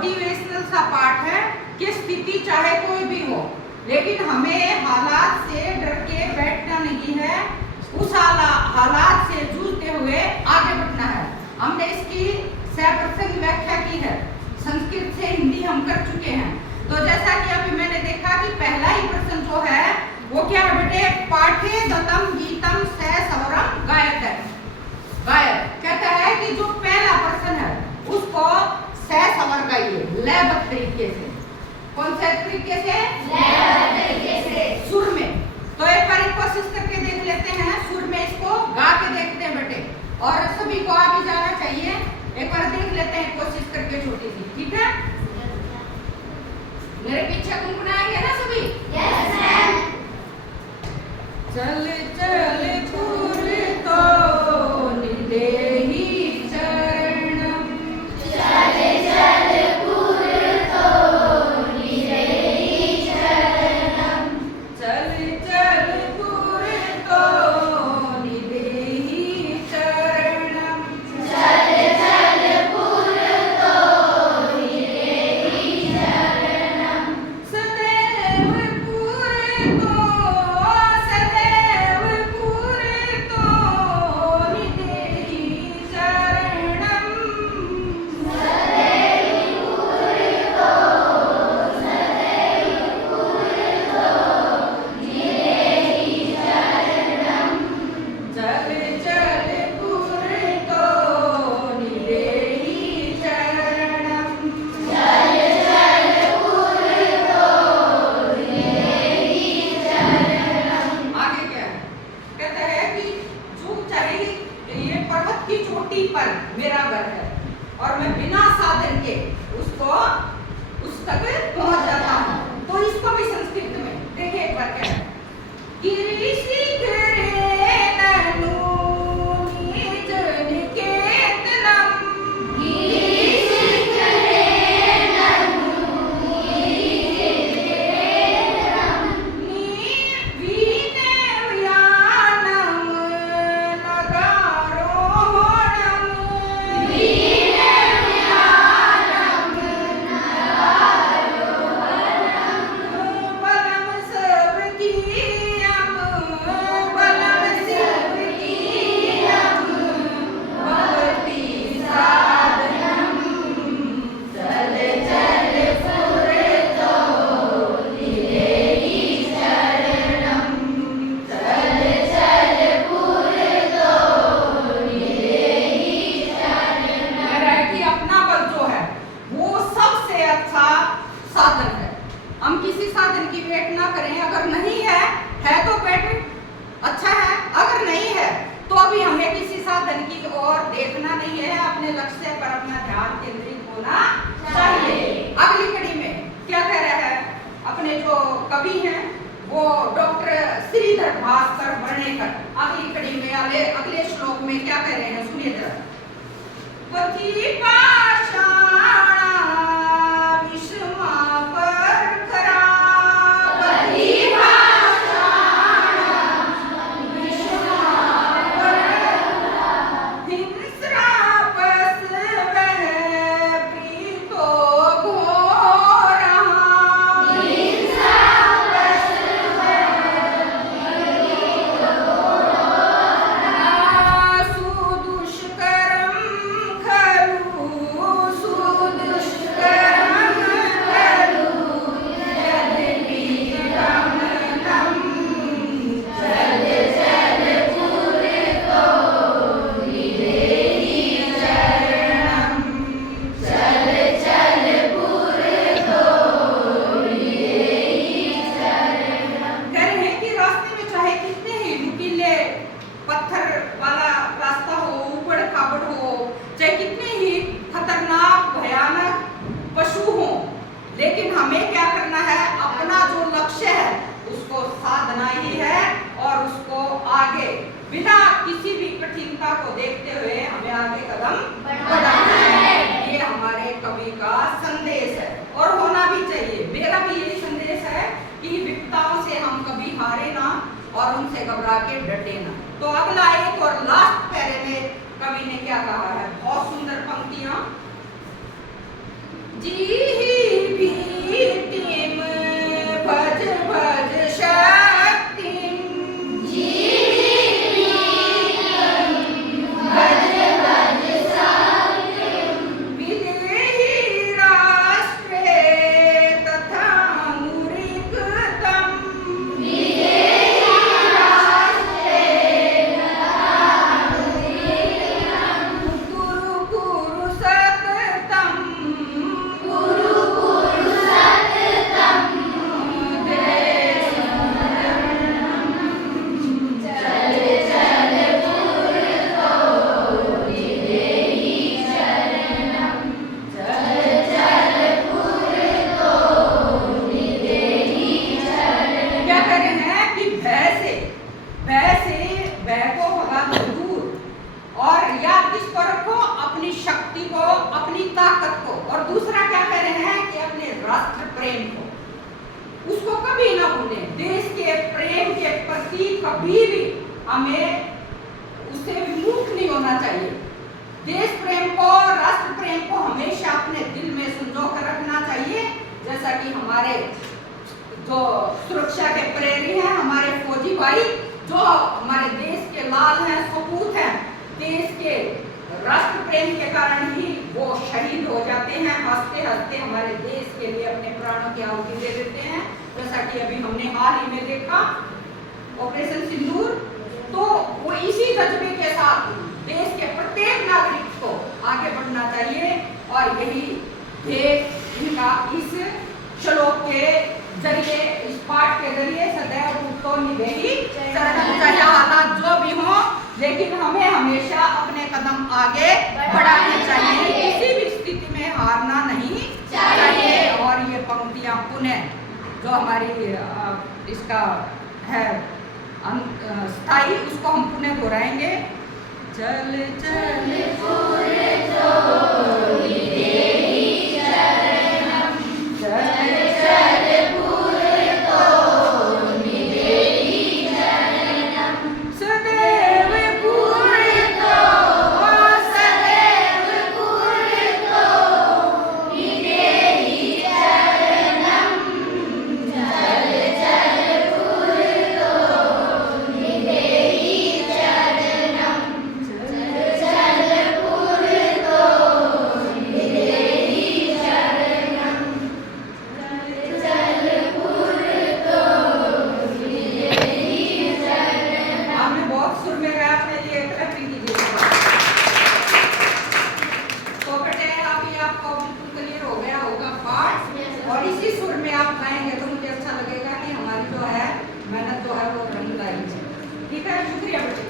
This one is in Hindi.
मोटिवेशनल सा पाठ है कि स्थिति चाहे कोई भी हो, लेकिन हमें हालात से डर के बैठना नहीं है, उस हालात से जूझते हुए आगे बढ़ना है। हमने इसकी सप्रसंग व्याख्या की है, संस्कृत से हिंदी हम कर चुके हैं। तो जैसा कि अभी मैंने देखा कि पहला ही प्रश्न जो है वो क्या है बेटे, पाठे दत्तम गीतम स सवरम गायक है। गायक कहता है कि जो पहला प्रश्न है उसको स सवर गाइए लयबद्ध तरीके से। कौन से तरीके से? लयबद्ध तरीके से, सुर में। तो एक बार कोशिश करके देख लेते हैं, सुर में इसको गा के देखते हैं बेटे, और सभी को आगे जाना चाहिए। एक बार देख लेते हैं कोशिश करके छोटी सी, ठीक है? मेरे पीछे गुनगुनाएंगे ना सभी? Yes ma'am. चल चल पुर तो निदेहि चरणम, चल चल पुर तो निदेहि चरणम, चल चल पुर तो निदेहि चरणम, चल चल पुर तो निदेहि चरणम, सदैव पुर तो पर मेरा घर है और मैं बिना साधन के उसको उस तक पहुंच जाता हूँ। तो इसको भी संस्कृत में देखिए एक बार क्या है, गिरिशि घरे ननु निज निकेतनम, गिरिशि घरे ननु निज निकेतनम, वीणे व्यानम नगारो साधन है। हम किसी साधन की वेट ना करें, अगर नहीं है तो वेट अच्छा है, अगर नहीं है तो अभी हमें किसी साधन की ओर देखना नहीं है, अपने लक्ष्य पर अपना ध्यान केंद्रित होना चाहिए। अगली कड़ी में क्या कह रहा है अपने जो कवि हैं वो डॉक्टर श्रीधर भास्कर वर्णेकर, अगली कड़ी में अगले श्लोक में क्या कह रहे हैं सुनिए जरा। पथि पाषाण लेकिन हमें क्या करना है, अपना जो लक्ष्य है उसको साधना ही है और उसको आगे बिना किसी भी कठिनता को देखते हुए हमें आगे कदम बढ़ाना है। ये हमारे कवि का संदेश है और होना भी चाहिए। मेरा भी यही संदेश है कि विपदाओं से हम कभी हारे ना और उनसे घबरा के डटे ना। तो अगला एक और लास्ट पैरे में कवि ने क्या कहा है, बहुत सुंदर पंक्तियां। जी भीतिम भज भज शक्तिम विदेहि राष्ट्रे तथा मुरिक्तम गुरु गुरु सततम क्या कह रहे हैं कि भय से भय को भगा दो दूर, और याद किसको रखो? अपनी शक्ति को, अपनी ताकत को। और दूसरा क्या कह रहे हैं कि अपने राष्ट्र प्रेम को, उसको कभी ना भूलें। देश के प्रेम के प्रति कभी भी हमें उससे विमुख नहीं होना चाहिए। देश प्रेम को, राष्ट्र प्रेम को हमेशा अपने दिल में संजो कर रखना चाहिए। जैसा कि हमारे जो सुरक्षा के प्रहरी हैं, हमारे फौजी भाई, जो हमारे देश के लाल हैं, सपूत हैं, देश के राष्ट्र प्रेम के कारण ही वो शहीद हो जाते हैं। हंसते हंसते हमारे देश के लिए अपने प्राणों की आहुति दे देते हैं। जैसा कि अभी हमने हाल ही में देखा ऑपरेशन सिंदूर। तो वो इसी जज्बे के साथ देश के प्रत्येक नागरिक को आगे बढ़ना चाहिए, और यही ध्येय इनका इस श्लोक के जरिए, इस पाठ के जरिए सदैव उत्तो निधेहि शरणम। चाहे हालात जो भी हो, लेकिन हमें हमेशा अपने कदम आगे बढ़ाने चाहिए, किसी भी स्थिति में हारना नहीं चाहिए। और ये पंक्तियां पुनः जो हमारी इसका है स्थाई, उसको हम पुनः दोहराएंगे। चल चल पूरे तो निधेहि शरणम, चल चल पूरे तो निधेहि शरणम, सदैव पूरे तो, सदैव पूरे तो निधेहि शरणम, चल चल पूरे तो निधेहि शरणम, चल चल पूरे तो निधेहि शरणम, चल चल पूरे तो निधेहि शरणम। आपने बहुत सुर में गाया, अपने लिए तरक्की कीजिए। तो पटेल अभी आपको बिल्कुल क्लियर हो गया होगा पाठ, और इसी सुर में आप गाएंगे तो मुझे अच्छा लगेगा कि हमारी जो है मेहनत जो है वो रंग लाई है। ठीक है, शुक्रिया बेटे।